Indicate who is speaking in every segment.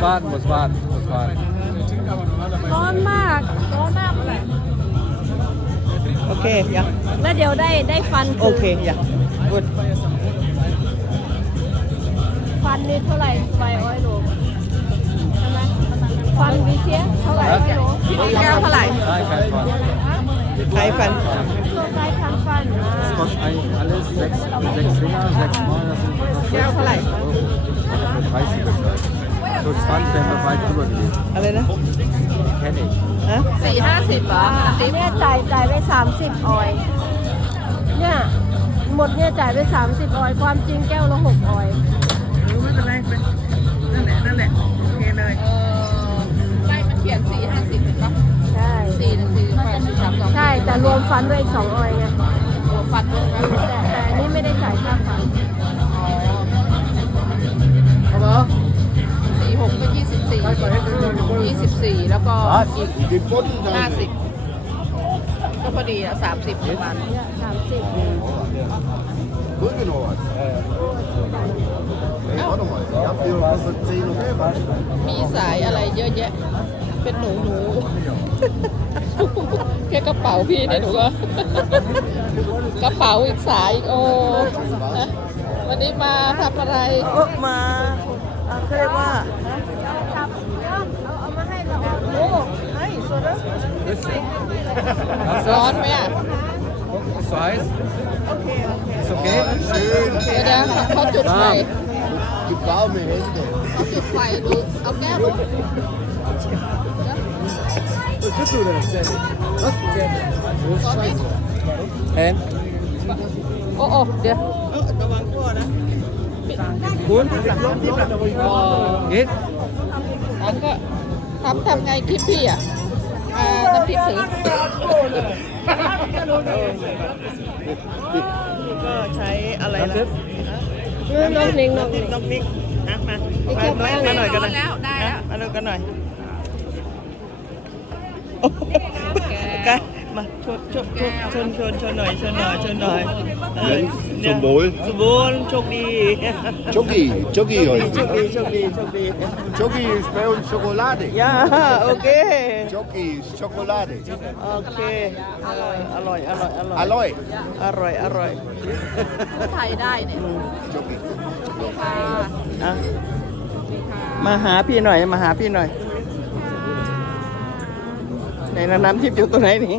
Speaker 1: muss warten.
Speaker 2: ร้อนมากเลย
Speaker 3: โอเคอย่า
Speaker 2: แล้วเดี๋ยวได้ฟัน
Speaker 3: โอเคอย่า good
Speaker 2: ฟันนี่เท่าไหร่ไฟอ้อยโลใช่ไหมฟันวิเชียเท่าไหร่อ้อยโลแก้วเท่าไหร่
Speaker 1: Nein, kein Fall.
Speaker 3: ไขฟัน
Speaker 2: ตัวไซส์ทางฟัน
Speaker 1: Das kostet eigentlich alles 6 Finger, 6 Mal, das sind fast
Speaker 3: แก้วเท่าไหร่
Speaker 1: Euro. Für 30 bezahlt. So 20 wären wir weit drüber gewesen.
Speaker 3: อะไรนะ
Speaker 1: Kenne ich.
Speaker 3: ฮะ
Speaker 2: 4-50 บาทเนี่ยจ่ายไป30ออยเนี่ยหมดเนี่ยจ่ายไป30ออยความจริงแก้วละ6ออย
Speaker 3: ไม่เป็นไรนั่นแหละโอเคเลย
Speaker 4: ได้มันเขียน4-50เห็นปะ
Speaker 2: ใช่
Speaker 4: 4-4-8-3-2
Speaker 2: ใช่แต่รวมฟันด้วยอีก2ออยไง
Speaker 4: หัวฟันด้วยนะ
Speaker 2: แต่อันนี้ไม่ได้จ่ายค่าฟัน
Speaker 4: เอาเหรอ46ก็24แล้วก็อีก50ก็พอดีอะ30ประมาณ
Speaker 2: เนี่ย30
Speaker 5: Gut genug. Warte mal, ihr habt hier was für 10 und 11.
Speaker 4: มีสายอะไรเยอะแยะ เป็นหนูแค่กระเป๋าพี่นี่หนูก็ กระเป๋าอีกสายอีกโอ้นะวันนี้มาทำอะไร
Speaker 3: มาเขาเรียกว่า
Speaker 2: เอามาให้เรา
Speaker 3: โอ้ให้โซดา
Speaker 4: ร้อนไหมอ่ะ
Speaker 1: Ist so heiß?
Speaker 3: โอเคโอเค
Speaker 1: Ist okay?
Speaker 5: Schön.
Speaker 4: เดี๋ยวเขาจุดไฟ
Speaker 5: Die warme Hände.
Speaker 4: เขาจุดไฟดูเอาแก้ว
Speaker 1: Was bist du denn? Was? Wo ist Scheiße? Hä?
Speaker 4: โอ้เดี๋ยว
Speaker 3: ระวังพ่อนะ
Speaker 1: Gut? Geht?
Speaker 4: แล้วก็ทำไงคลิปพี่อ่ะน้ำพริกถือ
Speaker 3: ก็ใช้อะไรล่ะ
Speaker 2: น้องนิง
Speaker 3: น้องนิกนะมาหน่อยกันหน่อยมาดูกันหน่อยกันมาชนหน่อย
Speaker 5: Zum Wohl.
Speaker 3: สมบูรณ์โชคดี
Speaker 5: Jogi heute.
Speaker 3: โชคดี
Speaker 5: Jogi ist bei uns Schokolade.
Speaker 3: ย่าโอเค
Speaker 5: Jogi ist Schokolade.
Speaker 3: โอเคอร่อย
Speaker 5: Alloy.
Speaker 4: ไทยได้เนี่ย
Speaker 5: Jogi.
Speaker 4: ค่ะ
Speaker 3: อ่ะมาหาพี่หน่อยในน้ำทิพย์อยู่ตัวไหนนี่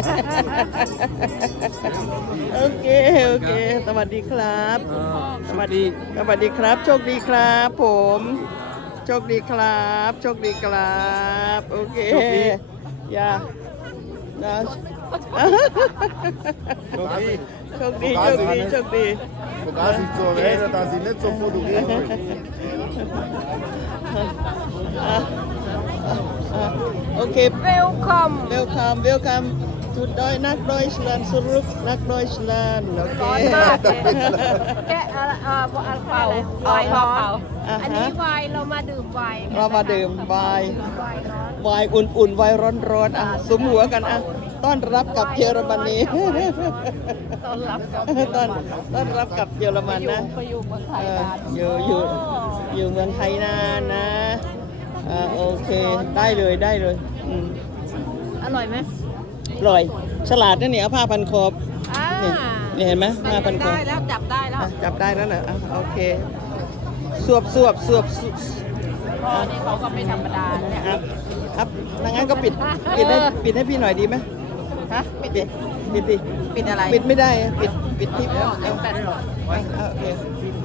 Speaker 3: โอเคสวัสดีครับสวัสดีครับ โชคดีครับผมโชคดีครับโอเคอย่านะ
Speaker 5: Jogi.
Speaker 3: โชคดี
Speaker 5: Sogar sich zu erwähnen, dass sie nicht so fotografieren.
Speaker 3: โอเค
Speaker 2: เวลคอม
Speaker 3: welcome to Deutschland zurück nach Deutschland โอเค
Speaker 2: ร้อนมากเลยแกะอะไรไวน์ร้อนอันนี้ไวน์เรามาดื่มไวน์
Speaker 3: เรามาดื่มไวน์
Speaker 2: ไวน์ร้อน
Speaker 3: ไวน์อุ่นๆไวน์ร้อนๆอ่ะสุมหัวกันอ่ะต้อนรับกับเยอรมนี
Speaker 2: ต้อนรับกับ
Speaker 3: ต้อนรับกับเยอรมันนะ
Speaker 4: ไปอยู่เมืองไทยนาน
Speaker 3: อยู่เมืองไทยนานนะโอเคได้เลย
Speaker 2: อร่อยไหม
Speaker 3: อร่อยฉลาดนะเนี่ยเอาผ้าพันคอ นี่เห็นไหมผ้าพันคอ
Speaker 4: ได้แล้วจับได้แล้ว
Speaker 3: จับได้แล้วเหรอโอเคสวบ
Speaker 4: นี่เขาก็ไม่ธรรมดาเนี่ย
Speaker 3: ครับถ้างั้นก็ปิดให้พี่หน่อยดีไหม
Speaker 4: ฮะปิดดิ
Speaker 3: ปิดดิ
Speaker 4: ปิดอะไร
Speaker 3: ปิดไม่ได้อะปิดที่
Speaker 4: เต็มแปด
Speaker 3: โอเค